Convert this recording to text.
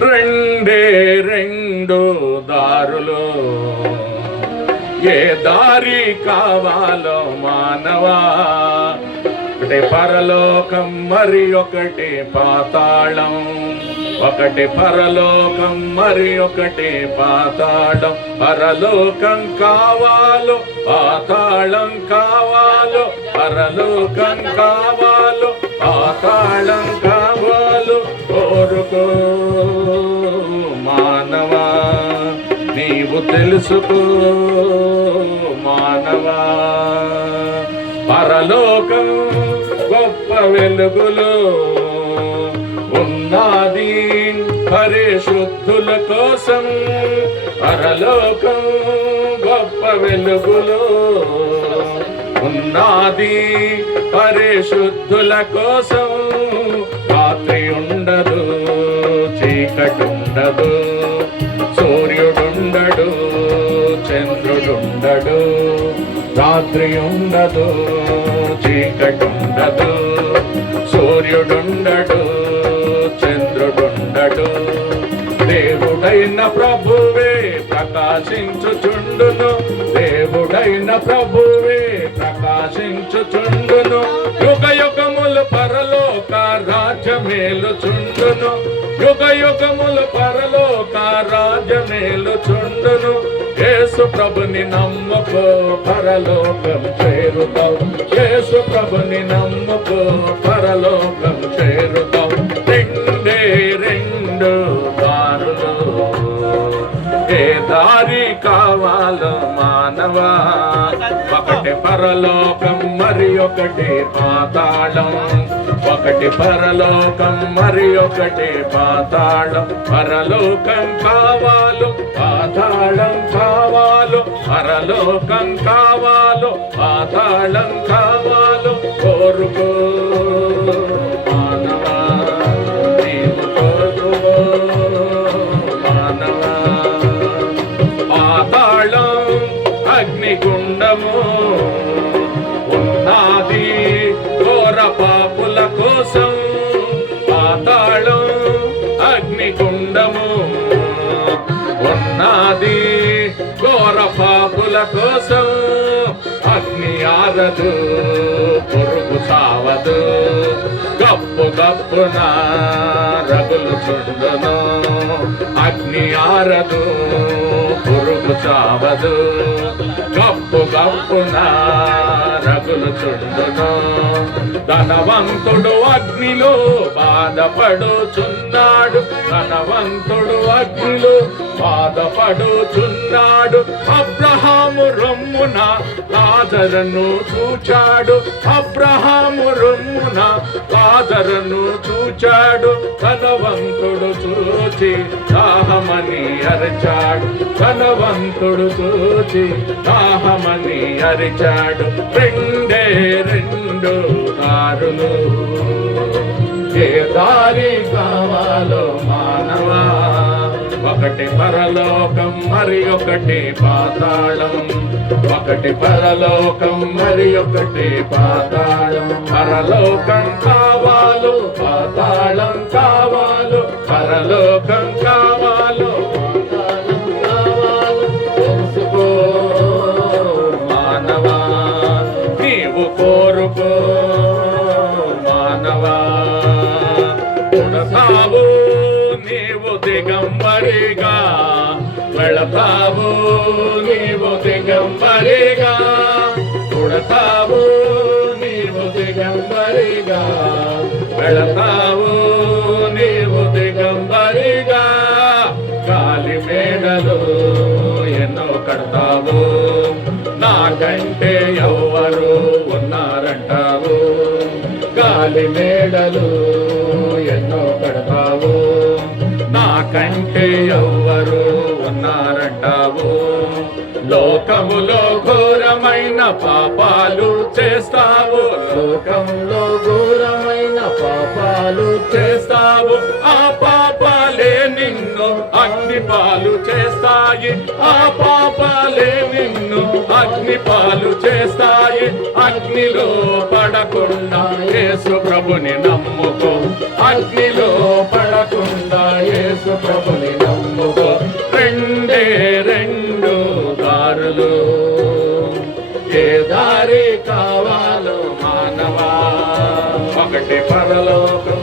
రెండే రెండు దారులు. ఏ దారి కావాలో మానవా? ఒకటి పరలోకం మరి ఒకటి పాతాళం. ఒకటి పరలోకం మరి ఒకటి పాతాళం. పరలోకం కావాలో పాతాళం కావాలో. పరలోకం కావాలో పాతాళం కావాలో తెలుసుకో మానవా. పరలోకం గొప్ప వెలుగులో ఉన్నది. పరిశుద్ధుల కోసం పరలోకం గొప్ప వెలుగులో ఉన్నది. పరిశుద్ధుల కోసం రాత్రి ఉండదు చీకటుండదు సూర్యుడుండడు చంద్రుడుండడు. దేవుడైన ప్రభువే ప్రకాశించుచుండును దేవుడైన ప్రభువే ప్రకాశించుచుండును. యుగయు రాజ్యమేలు చుండును యుగ యుగముల పరలోక రాజ్యమేలు చుండును. యేసు ప్రభుని నమ్ముకో పరలోకం చేరుతావు. యేసు ప్రభుని నమ్ముకో పరలోకం చేరుతావు. రెండే రెండు దారులు. ఏ దారి కావాలో మానవా? ఒకటి పరలోకం మరి ఒకటి పాతాళం. ఒకటి పరలోకం మరి ఒకటి పాతాళం. పరలోకం కావాలో పాతాళం కావాలో. పరలోకం కావాలో పాతాళం కావాలో కోరుకో. పాపుల కోసం అగ్ని ఆరదు పొరుగు సావదు గప్పు గప్పున రగులు చుండును. అగ్ని ఆరదు పొరుగు చావదు. గప్పు గప్పున రగులు చుండును. ధనవంతుడు అగ్నిలో బాధపడుచున్నాడు. ధనవంతుడు అగ్నిలో బాధపడుచున్నాడు అబ్రహాము రొమ్మున లాజరను చూచాడు. అబ్రహాము రొమ్మున లాజరను చూచాడు. ధనవంతుడు చూచి దాహమని అరిచాడు. ధనవంతుడు చూచి దాహమని అరిచాడు. రెండే రెండు దారులు ఏ దారి కావాలో ఒకటి పరలోకం మరి ఒకటి పాతాళం. ఒకటి పరలోకం మరి ఒకటి పాతాళం. పరలోకం కావాలు పాతాళం కావాలు. పరలోకం కావాలి వెళతావు నీవు దిగంబరిగా. పుడతావు నీవు దిగంబరిగా. వెళతావు నీవు దిగంబరిగా. గాలి మేడలు ఎన్నో కడతావు. నాకంటే ఎవరు ఉన్నారంటావు. గాలి మేడలు ఎన్నో కడతావు. నాకంటే ఎవరు ఉన్నారంటావు లోకములో ఘోరమైన పాపాలు చేస్తావు. లోకంలో ఘోరమైన పాపాలు చేస్తావు. ఆ పాపాలే నిన్ను అగ్ని పాలు చేస్తాయి. ఆ పాపాలే నిన్ను అగ్ని పాలు చేస్తాయి. అగ్నిలో పడకుండా యేసు ప్రభుని నమ్ముకో. అగ్నిలో పడకుండా యేసు ప్రభు ఏ దారి కావాలో మానవా? ఒకటి పరలోకం